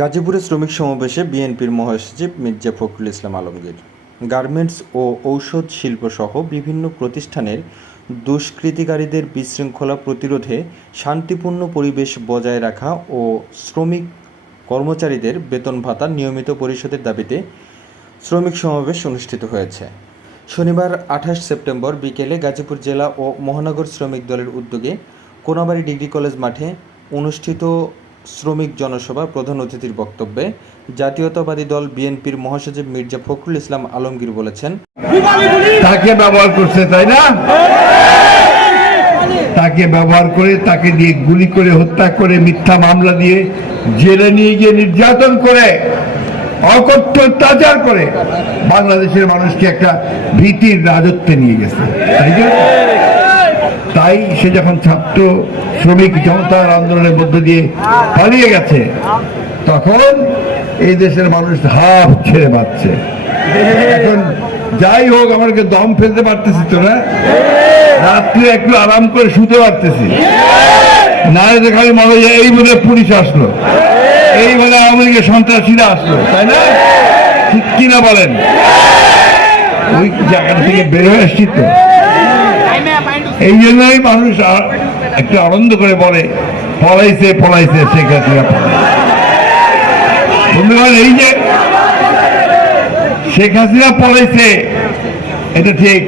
গাজীপুরে শ্রমিক সমাবেশে বিএনপির মহাসচিব মির্জা ফখরুল ইসলাম আলমগীর। গার্মেন্টস ও ঔষধ শিল্পসহ বিভিন্ন প্রতিষ্ঠানের দুষ্কৃতিকারীদের বিশৃঙ্খলা প্রতিরোধে শান্তিপূর্ণ পরিবেশ বজায় রাখা ও শ্রমিক কর্মচারীদের বেতন ভাতা নিয়মিত পরিশোধের দাবিতে শ্রমিক সমাবেশ অনুষ্ঠিত হয়েছে। শনিবার 28 সেপ্টেম্বর বিকেলে গাজীপুর জেলা ও মহানগর শ্রমিক দলের উদ্যোগে কোনাবাড়ী ডিগ্রি কলেজ মাঠে অনুষ্ঠিত শ্রমিক জনসভা প্রধান অতিথির বক্তব্যে জাতীয়তাবাদী দল বিএনপির মহাসচিব মির্জা ফখরুল ইসলাম আলমগীর বলেছেন, তাকে ব্যবহার করছে, তাই না? তাকে ব্যবহার করে, তাকে দিয়ে গুলি করে হত্যা করে, মিথ্যা মামলা দিয়ে জেলে নিয়ে গিয়ে নির্যাতন করে, অকথ্য অত্যাচার করে বাংলাদেশের মানুষকে একটা ভীতির রাজত্বে নিয়ে গেছে। তাই সে যখন ছাত্র শ্রমিক জনতার আন্দোলনের মধ্যে দিয়ে পালিয়ে গেছে, তখন এই দেশের মানুষ হাফ ছেড়ে বাঁচছে। এখন যাই হোক, আমাকে দম ফেলতে পারতেছি তো না, রাত্রে একটু আরাম করে শুতে পারতেছি না, খালি মনে হয় এই বোধহয় পুলিশ আসলো, এই বোধহয় আওয়ামী লীগের সন্ত্রাসীরা আসলো, তাই না? ঠিক কিনা বলেন? ওই জায়গা থেকে বের হয়ে আসছি তো, এই জন্যই মানুষ একটু আনন্দ করে বলে পলাইছে পলাইছে শেখ হাসিনা। বন্ধুগণ, এই যে শেখ হাসিনা পলাইছে এটা ঠিক,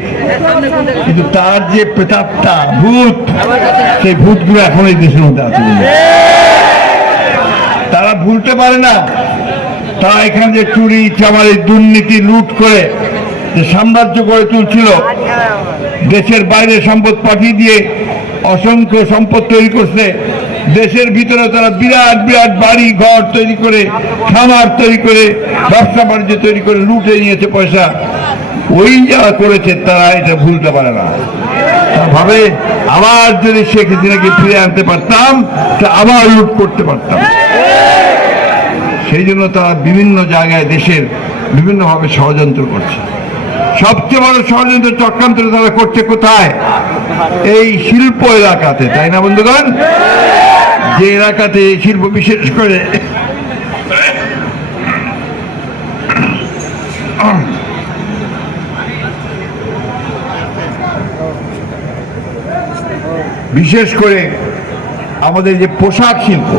কিন্তু তার যে প্রেতাত্মা ভূত, সেই ভূতগুলো এখন এই দেশের মধ্যে আছে। তারা ভুলতে পারে না, তারা এখানে যে চুরি চামারি দুর্নীতি লুট করে যে সাম্রাজ্য গড়ে তুলছিল, দেশের বাইরে সম্পদ পাঠিয়ে দিয়ে অসংখ্য সম্পদ তৈরি করছে, দেশের ভিতরে তারা বিরাট বিরাট বাড়ি ঘর তৈরি করে, খামার তৈরি করে, ব্যবসা বাণিজ্য তৈরি করে লুটে নিয়েছে পয়সা। ওই যারা করেছে তারা এটা ভুলতে পারে না, তারা ভাবে আবার যদি শেখ হাসিনাকে ফিরে আনতে পারতাম তা আবার লুট করতে পারতাম। সেই জন্য তারা বিভিন্ন জায়গায় দেশের বিভিন্নভাবে ষড়যন্ত্র করছে। সবচেয়ে বড় ষড়যন্ত্র চক্রান্ত তারা করছে কোথায়? এই শিল্প এলাকাতে, তাই না বন্ধুগণ? যে এলাকাতে শিল্প, বিশেষ করে আমাদের যে পোশাক শিল্প,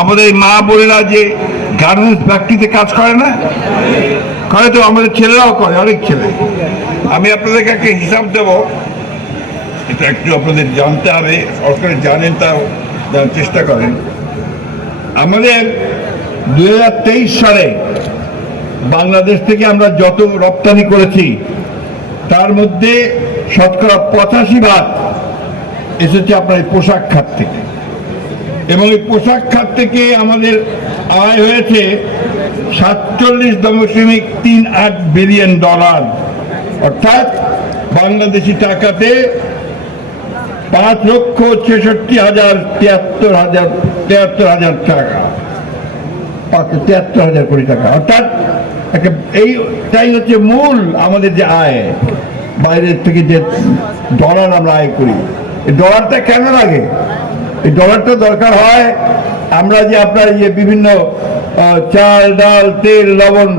আমাদের মা বোনেরা যে গার্মেন্টস ফ্যাক্টরিতে কাজ করে না, করে তো, আমাদের ছেলেরাও করে, অনেক ছেলে। আমি আপনাদেরকে একটা হিসাব দেব, এটা একটু আপনাদের জানতে হবে, সরকার জানেন তাও জানার চেষ্টা করেন। আমাদের 2023 সালে বাংলাদেশ থেকে আমরা যত রপ্তানি করেছি তার মধ্যে শতকরা 85% এসেছে আপনার পোশাক খাত থেকে, এবং এই পোশাক খাত থেকে আমাদের আয় হয়েছে $47.38 বিলিয়ন, অর্থাৎ বাংলাদেশি টাকাতে 5,66,73,000 টাকা, 73,000 কোটি টাকা। অর্থাৎ এইটাই হচ্ছে মূল আমাদের যে আয়, বাইরের থেকে যে ডলার আমরা আয় করি। এই ডলারটা কেন লাগে? এই ডলারটা দরকার হয় আমরা যে আপনার যে বিভিন্ন চাল ডাল তেল লবণ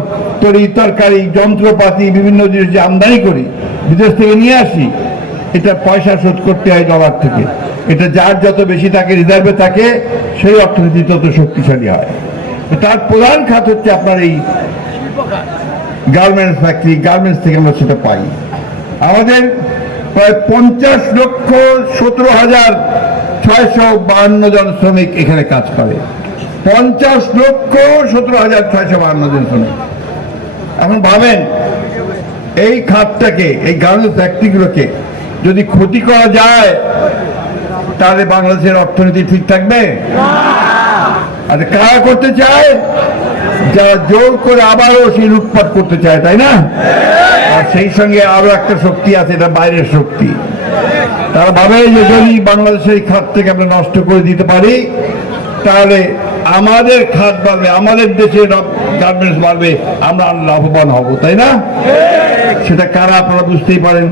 তরি তরকারি যন্ত্রপাতি বিভিন্ন জিনিস যে আমদানি করি, বিদেশ থেকে নিয়ে আসি, এটা পয়সা শোধ করতে হয় ডলার থেকে। এটা যার যত বেশি থাকে, রিজার্ভে থাকে, সেই অর্থনীতি তত শক্তিশালী হয়। তার প্রধান খাত হচ্ছে আপনার এই গার্মেন্টস ফ্যাক্টরি, গার্মেন্টস থেকে আমরা সেটা পাই। আমাদের প্রায় 50,17,652 জন শ্রমিক এখানে কাজ করে। 50,17,652 জন শ্রমিক। এখন ভাবেন, এই খাতটাকে, এই গার্মেন্টস ফ্যাক্টরিগুলোকে যদি ক্ষতি করা যায় তাহলে বাংলাদেশের অর্থনীতি ঠিক থাকবে? আর কারা করতে চায়? যারা জোর করে আবারও সেই লুটপাট করতে চায়, তাই না? আর সেই সঙ্গে আরো একটা শক্তি আছে, এটা বাইরের শক্তি। তারা ভাবে যে যদি বাংলাদেশের এই খাত থেকে আমরা নষ্ট করে দিতে পারি তাহলে আমাদের খাত বাড়বে, আমাদের দেশের গার্মেন্টস বাড়বে, আমরা লাভবান হব, তাই না? সেটা কারা আপনারা বুঝতেই পারেন।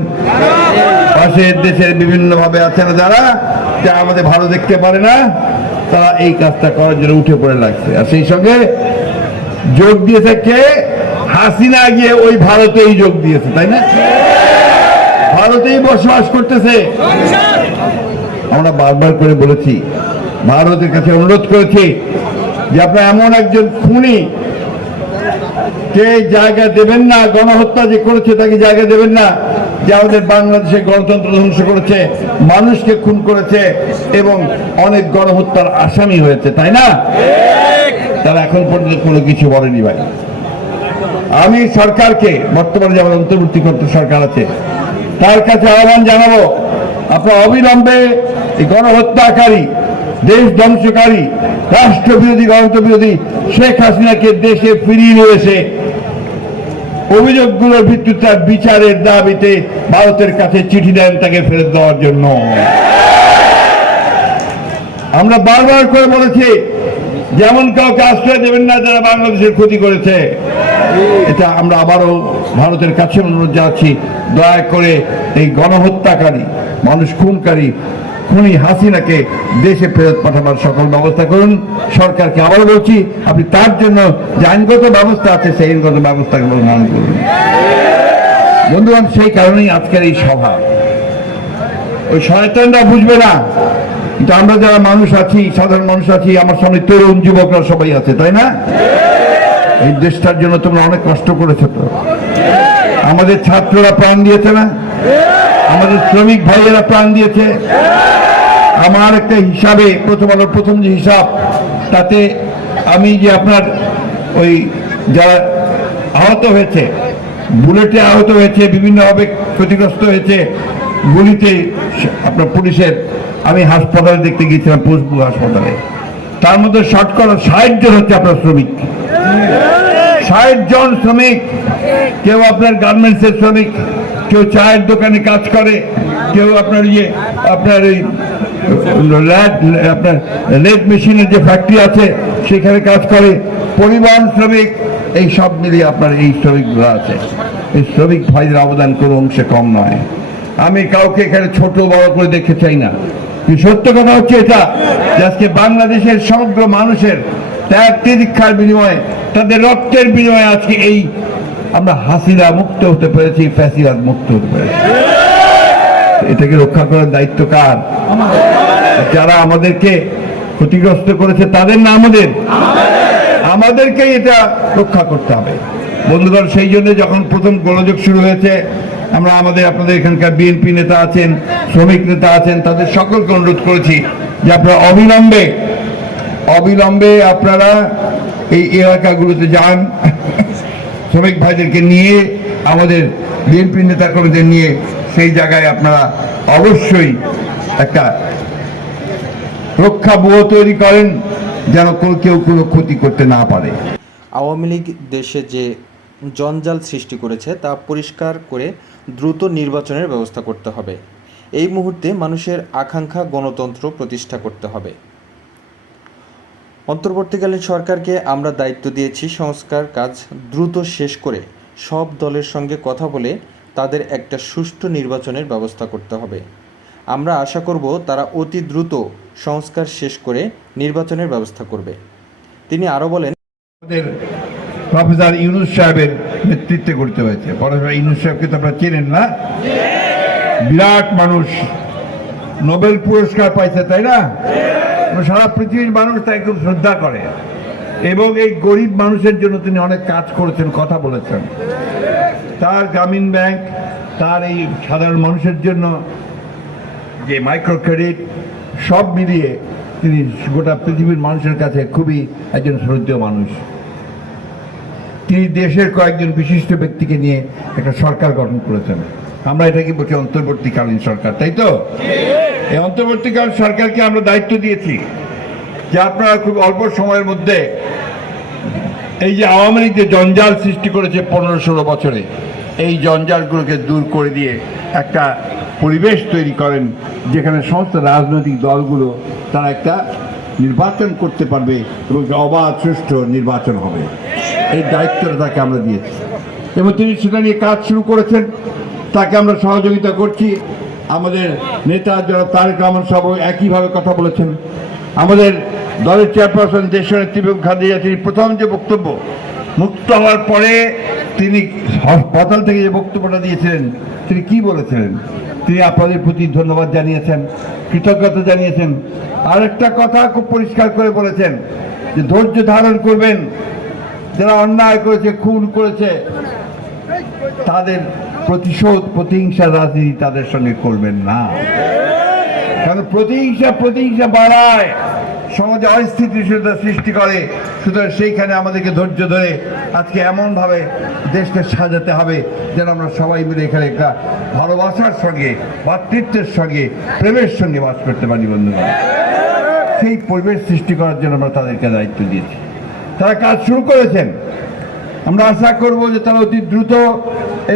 পাশের দেশের বিভিন্ন ভাবে আছে না যারা, যা আমাদের ভালো দেখতে পারে না, তারা এই কাজটা করার জন্য উঠে পড়ে লাগছে। আর সেই সঙ্গে যোগ দিয়েছে কে? হাসিনা গিয়ে ওই ভারতেই যোগ দিয়েছে, তাই না? ভারতেই বসবাস করতেছে। আমরা বারবার করে বলেছি, ভারতের কাছে অনুরোধ করেছি যে আপনারা এমন একজন খুনি কে জায়গা দেবেন না, গণহত্যা যে করেছে তাকে জায়গা দেবেন না, যে আমাদের বাংলাদেশে গণতন্ত্র ধ্বংস করেছে, মানুষকে খুন করেছে এবং অনেক গণহত্যার আসামি হয়েছে, তাই না? তারা এখন পর্যন্ত কোনো কিছু বলেনি। ভাই, আমি সরকারকে, বর্তমানে যেমন অন্তর্বর্তীকর্তা সরকার আছে, তার কাছে আহ্বান জানাবো, আপনারা অবিলম্বে এই গণহত্যাকারী, দেশ ধ্বংসকারী, রাষ্ট্রবিরোধী, গণতন্ত্র বিরোধী শেখ হাসিনাকে দেশে ফিরিয়ে নিয়ে এসে অভিযোগগুলোর ভিত্তিতে তার বিচারের দাবিতে ভারতের কাছে চিঠি দেন তাকে ফেরত দেওয়ার জন্য। আমরা বারবার করে বলেছি, যেমন কাউকে আশ্রয় দেবেন না যারা বাংলাদেশের ক্ষতি করেছে। এটা আমরা আবারও ভারতের কাছে অনুরোধ জানাচ্ছি, দয়া করে এই গণহত্যাকারী, মানুষ খুনকারী, খুনি হাসিনাকে দেশে ফেরত পাঠাবার সকল ব্যবস্থা করুন। সরকারকে আবার বলছি, আপনি তার জন্য যে আইনগত ব্যবস্থা আছে সেই আইনগত ব্যবস্থাকে গ্রহণ করুন। বন্ধুগণ, সেই কারণেই আজকের এই সভা। ওই শয়তানরা বুঝবে না, কিন্তু আমরা যারা মানুষ আছি, সাধারণ মানুষ আছি, আমার সামনে তরুণ যুবকরা সবাই আছে, তাই না? এই দেশটার জন্য তোমরা অনেক কষ্ট করেছো তো। আমাদের ছাত্ররা প্রাণ দিয়েছে না? আমাদের শ্রমিক ভাইয়েরা প্রাণ দিয়েছে। আমার একটা হিসাবে, প্রথম আলোর প্রথম যে হিসাব, তাতে আমি যে আপনার ওই যারা আহত হয়েছে, বুলেটে আহত হয়েছে, বিভিন্নভাবে ক্ষতিগ্রস্ত হয়েছে, গুলিতে আপনার পুলিশের, আমি হাসপাতালে দেখতে গিয়েছিলাম, পুলিশ হাসপাতালে। তার মধ্যে শতকরা 60 জন হচ্ছে আপনার শ্রমিক। 60 জন শ্রমিক। কেউ আপনার গার্মেন্টসের শ্রমিক, কেউ চায়ের দোকানে কাজ করে, কেউ আপনার আপনার এই আপনার লেদ মেশিনের যে ফ্যাক্টরি আছে সেখানে কাজ করে, পরিবহন শ্রমিক, এই সব মিলিয়ে আপনার এই শ্রমিকগুলো আছে। এই শ্রমিক ভাইদের অবদান কোনো অংশে কম নয়। আমি কাউকে এখানে ছোট বড় করে দেখতে চাই না, কিন্তু সত্য কথা হচ্ছে এটা, যে আজকে বাংলাদেশের সমগ্র মানুষের ত্যাগ তিতিক্ষার বিনিময়ে, তাদের রক্তের বিনিময়ে আজকে এই আমরা হাসিনা মুক্ত হতে পেরেছি, ফ্যাসিবাদ মুক্ত হতে পেরেছি। এটাকে রক্ষা করার দায়িত্ব কার? যারা আমাদেরকে ক্ষতিগ্রস্ত করেছে তাদের না আমাদের? আমাদেরকেই এটা রক্ষা করতে হবে। বন্ধুগণ, সেই জন্য যখন প্রথম গোলযোগ শুরু হয়েছে, আমরা আপনাদের এখানকার বিএনপি নেতা আছেন, শ্রমিক নেতা আছেন, তাদের সকলকে অনুরোধ করেছি যে আপনারা অবিলম্বে আপনারা এই এলাকাগুলোতে যান, শ্রমিক ভাইদেরকে নিয়ে, আমাদের বিএনপি নেতা কর্মীদের নিয়ে সেই জায়গায় আপনারা অবশ্যই একটা রক্ষা ব্যুহ তৈরি করেন, যেন কেউ কোনো ক্ষতি করতে না পারে। আওয়ামী লীগ দেশে যে জঞ্জাল সৃষ্টি করেছে তা পরিষ্কার করে দ্রুত নির্বাচনের ব্যবস্থা করতে হবে। এই মুহূর্তে মানুষের আকাঙ্ক্ষা গণতন্ত্র প্রতিষ্ঠা করতে হবে। অন্তর্বর্তীকালীন সরকারকে আমরা দায়িত্ব দিয়েছি সংস্কার কাজ দ্রুত শেষ করে সব দলের সঙ্গে কথা বলে তাদের একটা সুষ্ঠু নির্বাচনের ব্যবস্থা করতে হবে। আমরা আশা করব তারা অতি দ্রুত সংস্কার শেষ করে নির্বাচনের ব্যবস্থা করবে। তিনি আরও বলেন, আমাদের প্রফেসর ইউনূস সাহেবের নেতৃত্বে করতে হয়েছে। প্রফেসর ইউনূস সাহেবকে তো আপনারা চেনেন না? বিরাট মানুষ, নোবেল পুরস্কার পাইছে, তাই না? সারা পৃথিবীর মানুষ তাকে খুব শ্রদ্ধা করে এবং এই গরিব মানুষের জন্য তিনি অনেক কাজ করেছেন, কথা বলেছেন। তার গ্রামীণ ব্যাংক, তার এই সাধারণ মানুষের জন্য যে মাইক্রো ক্রেডিট, সব মিলিয়ে তিনি গোটা পৃথিবীর মানুষের কাছে খুবই একজন শ্রদ্ধেয় মানুষ। তিনি দেশের কয়েকজন বিশিষ্ট ব্যক্তিকে নিয়ে একটা সরকার গঠন করেছেন। আমরা এটাকে বলছি অন্তর্বর্তীকালীন সরকার, তাই তো? এই অন্তর্বর্তীকালীন সরকারকে আমরা দায়িত্ব দিয়েছি যে আপনারা খুব অল্প সময়ের মধ্যে এই যে আওয়ামী লীগ যে জঞ্জাল সৃষ্টি করেছে 15-16 বছরে, এই জঞ্জালগুলোকে দূর করে দিয়ে একটা পরিবেশ তৈরি করেন যেখানে সমস্ত রাজনৈতিক দলগুলো তারা একটা নির্বাচন করতে পারবে এবং অবাধ সুষ্ঠু নির্বাচন হবে। এই দায়িত্বটা তাকে আমরা দিয়েছি এবং তিনি সেটা নিয়ে কাজ শুরু করেছেন। তাকে আমরা সহযোগিতা করছি। আমাদের নেতা যারা তারেক রহমান সাহেব একইভাবে কথা বলেছেন। আমাদের দলের চেয়ারপারসন দেশনেত্রী বেগম খালেদা জিয়া তিনি প্রথম যে বক্তব্য মুক্ত হওয়ার পরে তিনি হাসপাতাল থেকে যে বক্তব্যটা দিয়েছিলেন তিনি কি বলেছিলেন? তিনি আপনাদের প্রতি ধন্যবাদ জানিয়েছেন, কৃতজ্ঞতা জানিয়েছেন। আরেকটা কথা খুব পরিষ্কার করে বলেছেন যে ধৈর্য ধারণ করবেন, যারা অন্যায় করেছে, খুন করেছে, তাদের প্রতিহিংসার রাজনীতি তাদের সঙ্গে করবেন না। কারণ প্রতিহিংসা বাড়ায়, সমাজে অস্থিতিশীলতা সৃষ্টি করে। সুতরাং সেইখানে আমাদেরকে ধৈর্য ধরে আজকে এমনভাবে দেশকে সাজাতে হবে যেন আমরা সবাই মিলে এখানে একটা ভালোবাসার সঙ্গে, ভ্রাতৃত্বের সঙ্গে, প্রেমের সঙ্গে বাস করতে পারি বন্ধুরা। সেই পরিবেশ সৃষ্টি করার জন্য আমরা তাদেরকে দায়িত্ব দিয়েছি। তারা কাজ শুরু করেছেন। আমরা আশা করব যে তারা অতি দ্রুত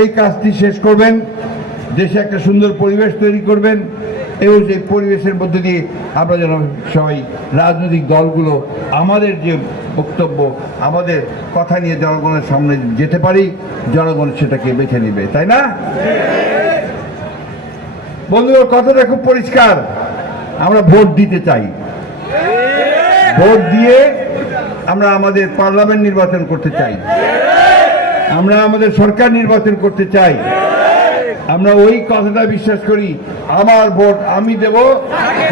এই কাজটি শেষ করবেন, দেশে একটা সুন্দর পরিবেশ তৈরি করবেন এবং সেই পরিবেশের মধ্যে দিয়ে আমরা যেন সবাই রাজনৈতিক দলগুলো আমাদের যে বক্তব্য, আমাদের কথা নিয়ে জনগণের সামনে যেতে পারি, জনগণ সেটাকে বেছে নেবে, তাই না? বন্ধুরা, কথাটা খুব পরিষ্কার। আমরা ভোট দিতে চাই, ভোট দিয়ে আমরা আমাদের পার্লামেন্ট নির্বাচন করতে চাই, আমরা আমাদের সরকার নির্বাচন করতে চাই। আমরা ওই কথাটা বিশ্বাস করি, আমার ভোট আমি দেব,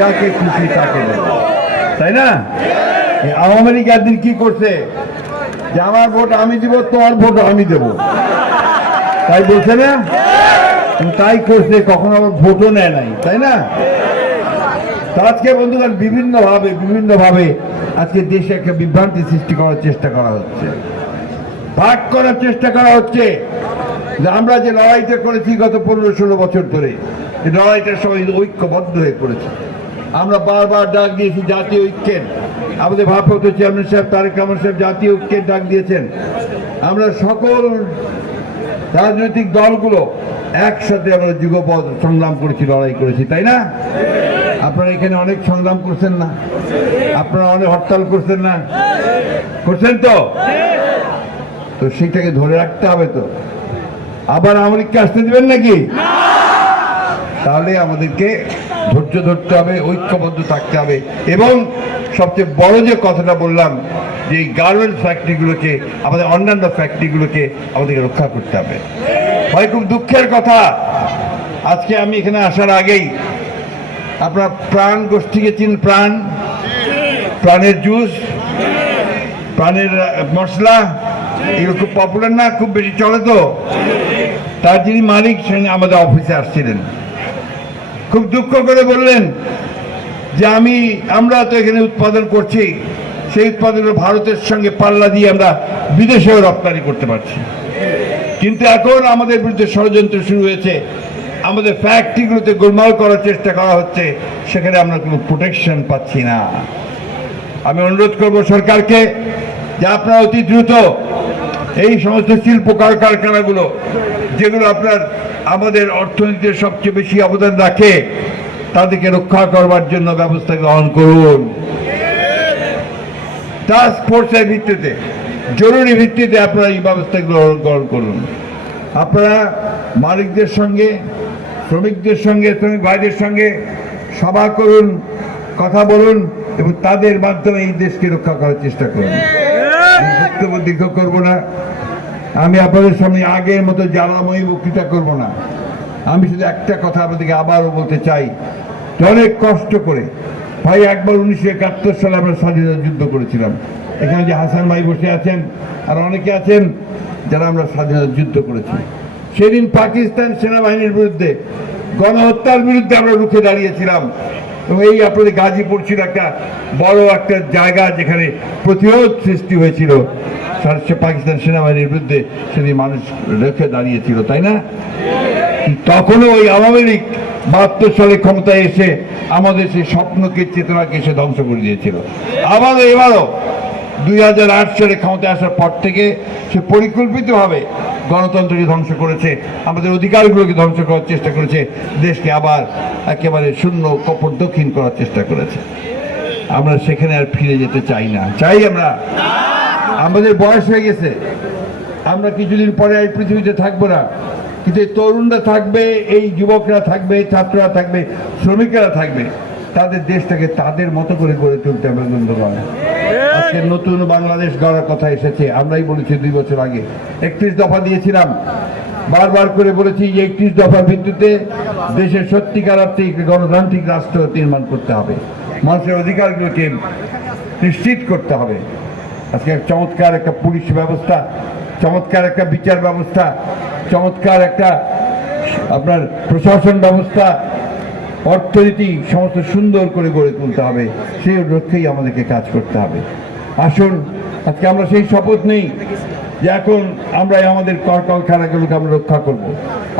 যাকে খুশি তাকে দেব, তাই না? আওয়ামী লীগ একদিন কি করছে যে আমার ভোট আমি দিব, তোমার ভোট আমি দেব, তাই বলছে না? তাই করছে, কখনো আবার ভোটও নেয় নাই, তাই না? আজকে বন্ধুগণ বিভিন্নভাবে আজকে দেশে একটা বিভ্রান্তি সৃষ্টি করার চেষ্টা করা হচ্ছে, ভাগ করার চেষ্টা করা হচ্ছে। যে আমরা যে লড়াইটা করেছি গত 15-16 বছর ধরে, এই লড়াইটা সবাই ঐক্যবদ্ধ হয়ে করেছে। আমরা বারবার ডাক দিয়েছি জাতীয় ঐক্যের। আমাদের ভারপ্রাপ্ত চেয়ারম্যান সাহেব তারেক রহমান সাহেব জাতীয় ঐক্যের ডাক দিয়েছেন। আমরা সকল রাজনৈতিক দলগুলো একসাথে আমরা যুগপৎ সংগ্রাম করেছি, লড়াই করেছি, তাই না? আপনারা এখানে অনেক সংগ্রাম করছেন না? আপনারা অনেক হরতাল করছেন না? করছেন তো? তো সেইটাকে ধরে রাখতে হবে। তো আবার আওয়ামী লীগকে আসতে দেবেন নাকি? তাহলে আমাদেরকে ধৈর্য ধরতে হবে, ঐক্যবদ্ধ থাকতে হবে। এবং সবচেয়ে বড় যে কথাটা বললাম যে এই গার্মেন্টস ফ্যাক্টরিগুলোকে, আমাদের অন্যান্য ফ্যাক্টরিগুলোকে আমাদেরকে রক্ষা করতে হবে। ভাই, খুব দুঃখের কথা, আজকে আমি এখানে আসার আগেই আপনার প্রাণ গোষ্ঠীকে চিন, প্রাণের জুস, প্রাণের মশলা, এগুলো খুব পপুলার না, খুব বেশি চলে। তো তার যিনি মালিক আমাদের অফিসে আসছিলেন, খুব দুঃখ করে বললেন যে আমরা তো এখানে উৎপাদন করছি, সেই উৎপাদনগুলো ভারতের সঙ্গে পাল্লা দিয়ে আমরা বিদেশেও রপ্তানি করতে পারছি, কিন্তু এখন আমাদের বিরুদ্ধে ষড়যন্ত্র শুরু হয়েছে, আমাদের ফ্যাক্টরিগুলোতে গোলমাল করার চেষ্টা করা হচ্ছে, সেখানে আমরা কোনো প্রোটেকশন পাচ্ছি না। আমি অনুরোধ করব সরকারকে যে আপনারা অতি দ্রুত এই সমস্ত শিল্প কারখানাগুলো, যেগুলো আপনার আমাদের অর্থনীতিতে সবচেয়ে বেশি অবদান রাখে, তাদেরকে রক্ষা করবার জন্য ব্যবস্থা গ্রহণ করুন। টাস্ক ফোর্সের ভিত্তিতে, জরুরি ভিত্তিতে আপনারা এই ব্যবস্থা গ্রহণ করুন। আপনারা মালিকদের সঙ্গে, শ্রমিকদের সঙ্গে, শ্রমিক ভাইদের সঙ্গে সভা করুন, কথা বলুন এবং তাদের মাধ্যমে এই দেশকে রক্ষা করার চেষ্টা করুন। বক্তব্য দীর্ঘ করব না, আমি আপনাদের সামনে আগের মতো জ্বালাময়ী বক্তৃতা করব না। আমি শুধু একটা কথা আপনাদেরকে আবারও বলতে চাই, অনেক কষ্ট করে ভাই, একবার 1971 সালে আমরা স্বাধীনতা যুদ্ধ করেছিলাম। এখানে যে হাসান ভাই বসে আছেন আর অনেকে আছেন যারা আমরা স্বাধীনতা যুদ্ধ করেছি। সেদিন পাকিস্তান সেনাবাহিনীর বিরুদ্ধে, গণহত্যার বিরুদ্ধে আমরা রুখে দাঁড়িয়েছিলাম। এবং এই আপনাদের গাজীপুর ছিল একটা বড় একটা জায়গা যেখানে প্রতিরোধ সৃষ্টি হয়েছিল পাকিস্তান সেনাবাহিনীর বিরুদ্ধে, সেদিন মানুষ রেখে দাঁড়িয়েছিল, তাই না? তখনও ওই আওয়ামী লীগ 72 সালে ক্ষমতায় এসে আমাদের সেই স্বপ্নকে, চেতনাকে এসে ধ্বংস করে দিয়েছিল। এবারও 2008 সালে ক্ষমতায় আসার পর থেকে সে পরিকল্পিতভাবে গণতন্ত্রকে ধ্বংস করেছে, আমাদের অধিকারগুলোকে ধ্বংস করার চেষ্টা করেছে, দেশকে আবার একেবারে শূন্য কপট দক্ষিণ করার চেষ্টা করেছে। আমরা সেখানে আর ফিরে যেতে চাই না। আমরা আমাদের বয়স হয়ে গেছে, আমরা কিছুদিন পরে এই পৃথিবীতে থাকবো না, কিন্তু এই তরুণরা থাকবে, এই যুবকরা থাকবে, ছাত্ররা থাকবে, শ্রমিকেরা থাকবে। তাদের দেশটাকে তাদের মতো করে গড়ে তুলতে হবে বন্ধুগণ। আজকে নতুন বাংলাদেশ গড়ার কথা এসেছে, আমরাই বলেছি 2 বছর আগে 31 দফা দিয়েছিলাম, বারবার করে বলেছি যে 31 দফার ভিত্তিতে দেশের সত্যিকার অর্থে গণতান্ত্রিক রাষ্ট্র নির্মাণ করতে হবে, মানুষের অধিকারগুলোকে নিশ্চিত করতে হবে। আজকে চমৎকার একটা পুলিশ ব্যবস্থা, চমৎকার একটা বিচার ব্যবস্থা, চমৎকার একটা আপনার প্রশাসন ব্যবস্থা, অর্থনীতি সমস্ত সুন্দর করে গড়ে তুলতে হবে। সেই লক্ষ্যেই আমাদেরকে কাজ করতে হবে। আসুন আজকে আমরা সেই শপথ নেই যে এখন আমরা আমাদের কলকারখানাগুলোকে আমরা রক্ষা করব,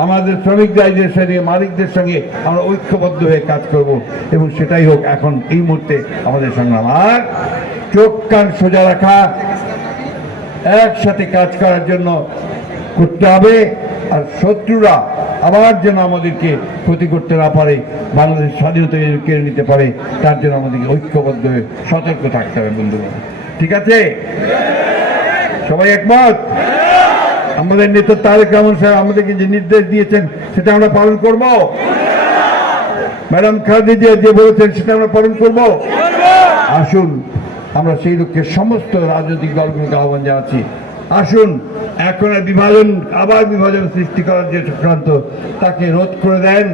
আমাদের শ্রমিক ভাইদের সঙ্গে মালিকদের সঙ্গে আমরা ঐক্যবদ্ধ হয়ে কাজ করব, এবং সেটাই হোক এখন এই মুহূর্তে আমাদের সংগ্রাম। আর চোখ কান সোজা রাখা, একসাথে কাজ করার জন্য করতে হবে। আর শত্রুরা আবার যেন আমাদেরকে ক্ষতি করতে না পারে, বাংলাদেশ স্বাধীনতা কেড়ে নিতে পারে, তার জন্য আমাদেরকে ঐক্যবদ্ধ হয়ে সতর্ক থাকতে হবে বন্ধুগণ। ঠিক আছে, সবাই একমত? আমাদের নেতা তারেক রহমান সাহেব আমাদেরকে যে নির্দেশ দিয়েছেন সেটা আমরা পালন করব। ম্যাডাম খালেদা যে বলেছেন সেটা আমরা পালন করব। আসুন আমরা সেই লক্ষ্যে সমস্ত রাজনৈতিক দলগুলোকে আহ্বান জানাচ্ছি, আসুন এখন আবার বিভাজন সৃষ্টি করার যে চক্রান্ত তাকে রোধ করে দেন,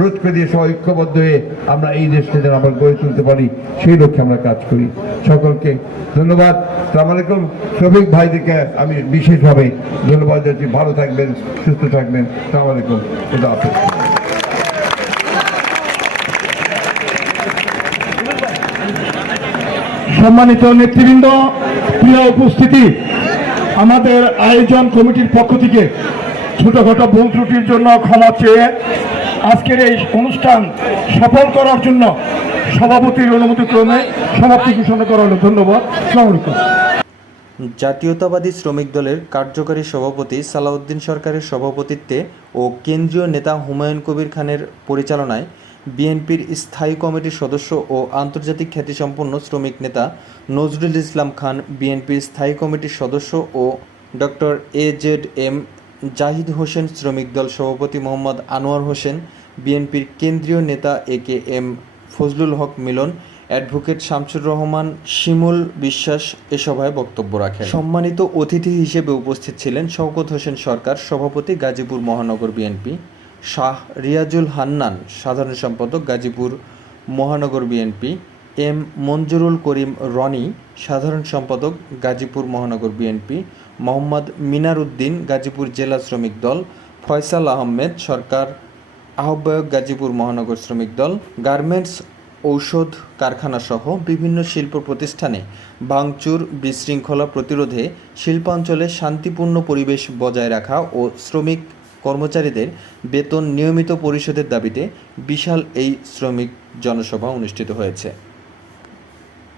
রোধ করে দিয়ে সবাই ঐক্যবদ্ধ হয়ে আমরা এই দেশকে যেন আবার গড়ে তুলতে পারি, সেই লক্ষ্যে আমরা কাজ করি। সকলকে ধন্যবাদ। আসসালামু আলাইকুম। শ্রমিক ভাইদেরকে আমি বিশেষভাবে ধন্যবাদ জানাচ্ছি। ভালো থাকবেন, সুস্থ থাকবেন। আসসালামু আলাইকুম। খুদা হাফেজ। সম্মানিত নেতৃবৃন্দ, প্রিয় উপস্থিতি, আমাদের আয়োজন কমিটির পক্ষ থেকে ছোটখাটো ভুল ত্রুটির জন্য ক্ষমা চেয়ে আজকের এই অনুষ্ঠান সফল করার জন্য সভাপতির অনুমতিক্রমে সমাপ্তি ঘোষণা করা হলো। ধন্যবাদ। আসসালামু আলাইকুম। জাতীয়তাবাদী শ্রমিক দলের কার্যকারী সভাপতি সালাউদ্দিন সরকারের সভাপতিত্বে ও কেন্দ্রীয় নেতা হুমায়ুন কবির খানের পরিচালনায় বিএনপির স্থায়ী কমিটির সদস্য ও আন্তর্জাতিক খ্যাতিসম্পন্ন শ্রমিক নেতা নজরুল ইসলাম খান, বিএনপির স্থায়ী কমিটির সদস্য ও ডক্টর AZM জাহিদ হোসেন, শ্রমিক দল সভাপতি মোহাম্মদ আনোয়ার হোসেন, বিএনপির কেন্দ্রীয় নেতা AKM ফজলুল হক মিলন, অ্যাডভোকেট শামসুর রহমান, শিমুল বিশ্বাস এ সভায় বক্তব্য রাখেন। সম্মানিত অতিথি হিসেবে উপস্থিত ছিলেন শওকত হোসেন সরকার, সভাপতি গাজীপুর মহানগর বিএনপি, শাহ রিয়াজুল হান্নান, সাধারণ সম্পাদক গাজীপুর মহানগর বিএনপি, M মঞ্জুরুল করিম রনি, সাধারণ সম্পাদক গাজীপুর মহানগর বিএনপি, মোহাম্মদ মিনার উদ্দিন, গাজীপুর জেলা শ্রমিক দল, ফয়সাল আহমেদ সরকার, আহ্বায়ক গাজীপুর মহানগর শ্রমিক দল। গার্মেন্টস, ঔষধ কারখানা সহ বিভিন্ন শিল্প প্রতিষ্ঠানে ভাঙচুর, বিশৃঙ্খলা প্রতিরোধে শিল্পাঞ্চলে শান্তিপূর্ণ পরিবেশ বজায় রাখা ও শ্রমিক কর্মচারীদের বেতন নিয়মিত পরিশোধের দাবিতে বিশাল এই শ্রমিক জনসভা অনুষ্ঠিত হয়েছে।